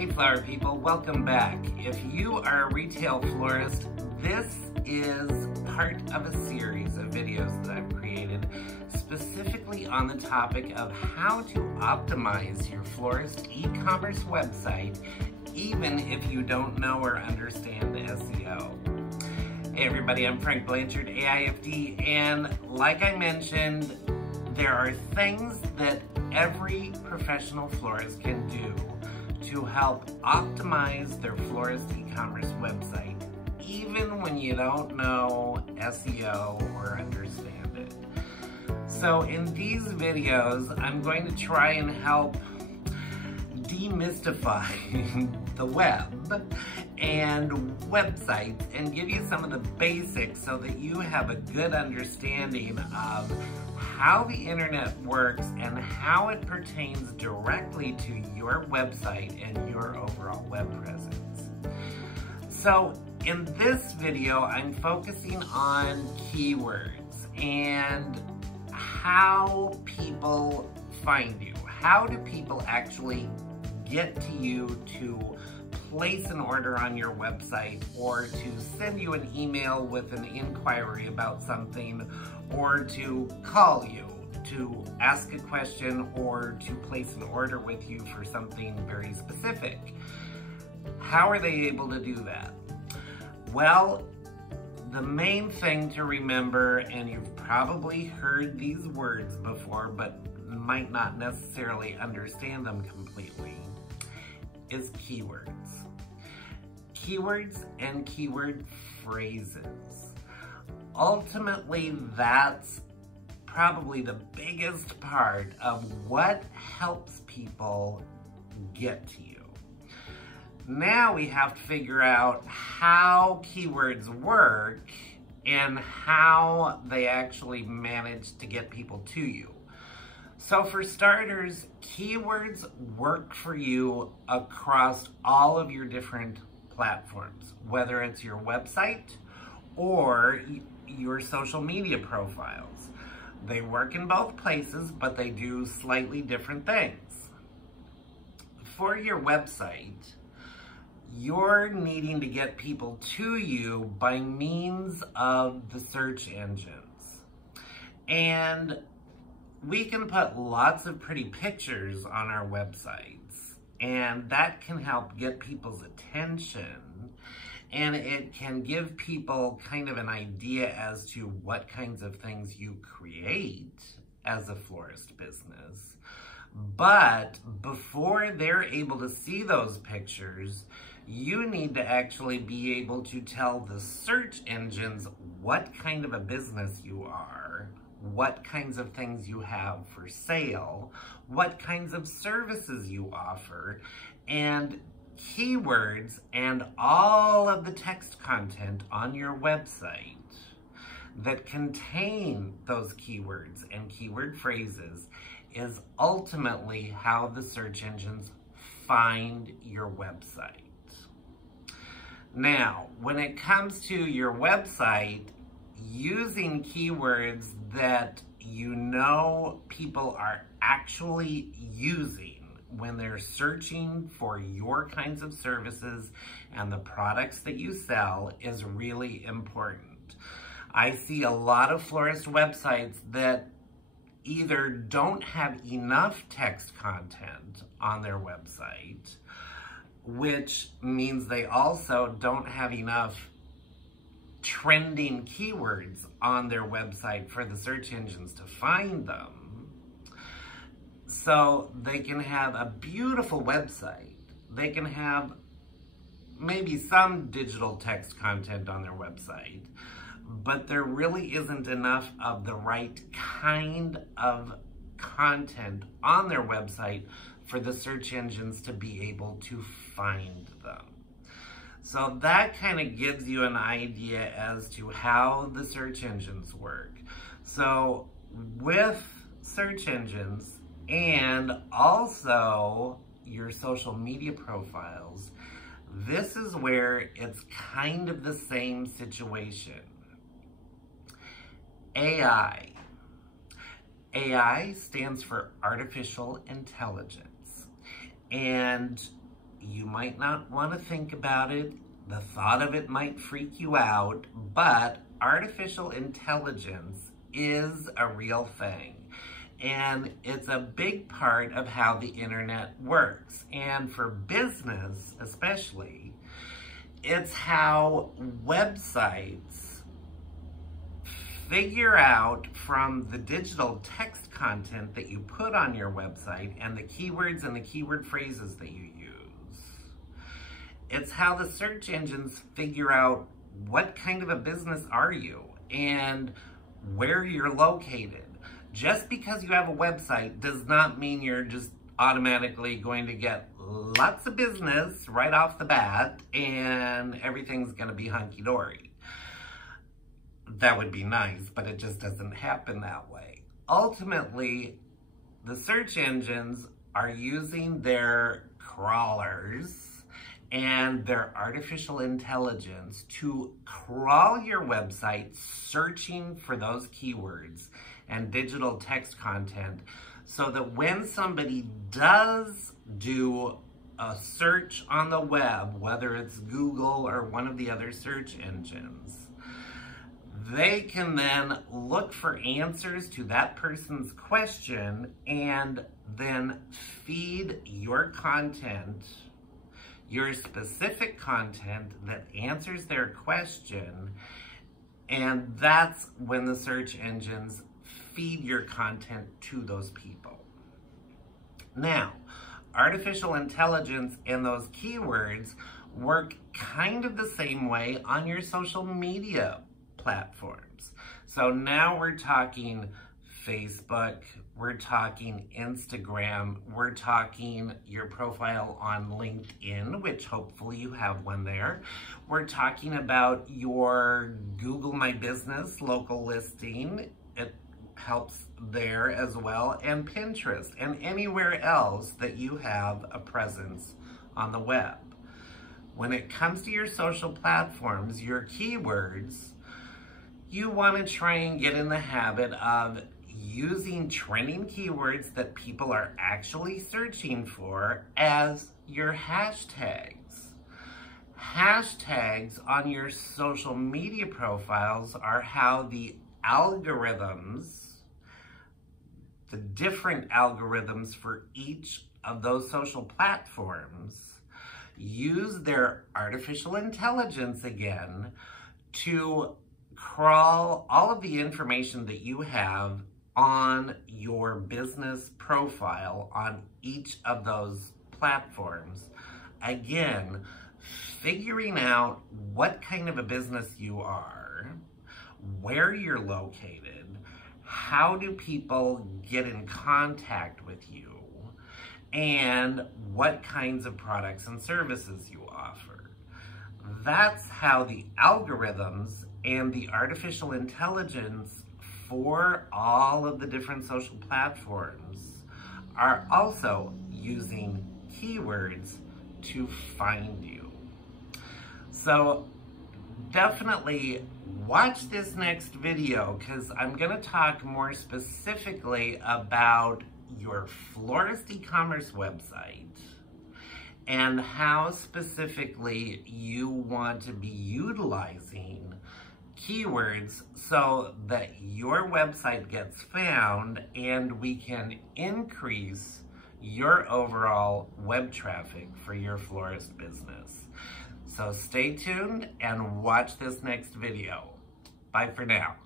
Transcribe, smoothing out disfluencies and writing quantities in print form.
Hey flower people, welcome back. If you are a retail florist, this is part of a series of videos that I've created specifically on the topic of how to optimize your florist e-commerce website even if you don't know or understand SEO. Hey everybody, I'm Blanchard, AIFD, and like I mentioned, there are things that every professional florist can do to help optimize their florist e-commerce website, even when you don't know SEO or understand it. So in these videos, I'm going to try and help demystify the web and websites and give you some of the basics so that you have a good understanding of how the internet works and how it pertains directly to your website and your overall web presence. So in this video, I'm focusing on keywords and how people find you. How do people actually get to you to place an order on your website or to send you an email with an inquiry about something or to call you to ask a question or to place an order with you for something very specific? How are they able to do that? Well, the main thing to remember, and you've probably heard these words before but might not necessarily understand them completely, is keywords. Keywords and keyword phrases. Ultimately, that's probably the biggest part of what helps people get to you. Now we have to figure out how keywords work and how they actually manage to get people to you. So for starters, keywords work for you across all of your different platforms, whether it's your website or your social media profiles. They work in both places, but they do slightly different things. For your website, you're needing to get people to you by means of the search engines. And we can put lots of pretty pictures on our websites, and that can help get people's attention, and it can give people kind of an idea as to what kinds of things you create as a florist business. But before they're able to see those pictures, you need to actually be able to tell the search engines what kind of a business you are, what kinds of things you have for sale, what kinds of services you offer, and keywords and all of the text content on your website that contain those keywords and keyword phrases is ultimately how the search engines find your website. Now, when it comes to your website, using keywords that you know people are actually using when they're searching for your kinds of services and the products that you sell is really important. I see a lot of florist websites that either don't have enough text content on their website, which means they also don't have enough trending keywords on their website for the search engines to find them. So they can have a beautiful website. They can have maybe some digital text content on their website, but there really isn't enough of the right kind of content on their website for the search engines to be able to find them. So that kind of gives you an idea as to how the search engines work. So with search engines and also your social media profiles, this is where it's kind of the same situation. AI. AI stands for artificial intelligence. And you might not want to think about it. The thought of it might freak you out, but artificial intelligence is a real thing. And it's a big part of how the internet works. And for business, especially, it's how websites figure out from the digital text content that you put on your website and the keywords and the keyword phrases that you use. It's how the search engines figure out what kind of a business are you and where you're located. Just because you have a website does not mean you're just automatically going to get lots of business right off the bat and everything's going to be hunky-dory. That would be nice, but it just doesn't happen that way. Ultimately, the search engines are using their crawlers and their artificial intelligence to crawl your website searching for those keywords and digital text content so that when somebody does do a search on the web, whether it's Google or one of the other search engines, they can then look for answers to that person's question and then feed your content, your specific content that answers their question, and that's when the search engines feed your content to those people. Now, artificial intelligence and those keywords work kind of the same way on your social media platforms. So now we're talking Facebook, we're talking Instagram, we're talking your profile on LinkedIn, which hopefully you have one there. We're talking about your Google My Business local listing. It helps there as well, and Pinterest, and anywhere else that you have a presence on the web. When it comes to your social platforms, your keywords, you want to try and get in the habit of using trending keywords that people are actually searching for as your hashtags. Hashtags on your social media profiles are how the algorithms, the different algorithms for each of those social platforms, use their artificial intelligence again to crawl all of the information that you have on your business profile on each of those platforms. Again, figuring out what kind of a business you are, where you're located, how do people get in contact with you, and what kinds of products and services you offer. That's how the algorithms and the artificial intelligence for all of the different social platforms are also using keywords to find you. So definitely watch this next video because I'm going to talk more specifically about your Florist Ecommerce website and how specifically you want to be utilizing keywords so that your website gets found and we can increase your overall web traffic for your florist business. So stay tuned and watch this next video. Bye for now.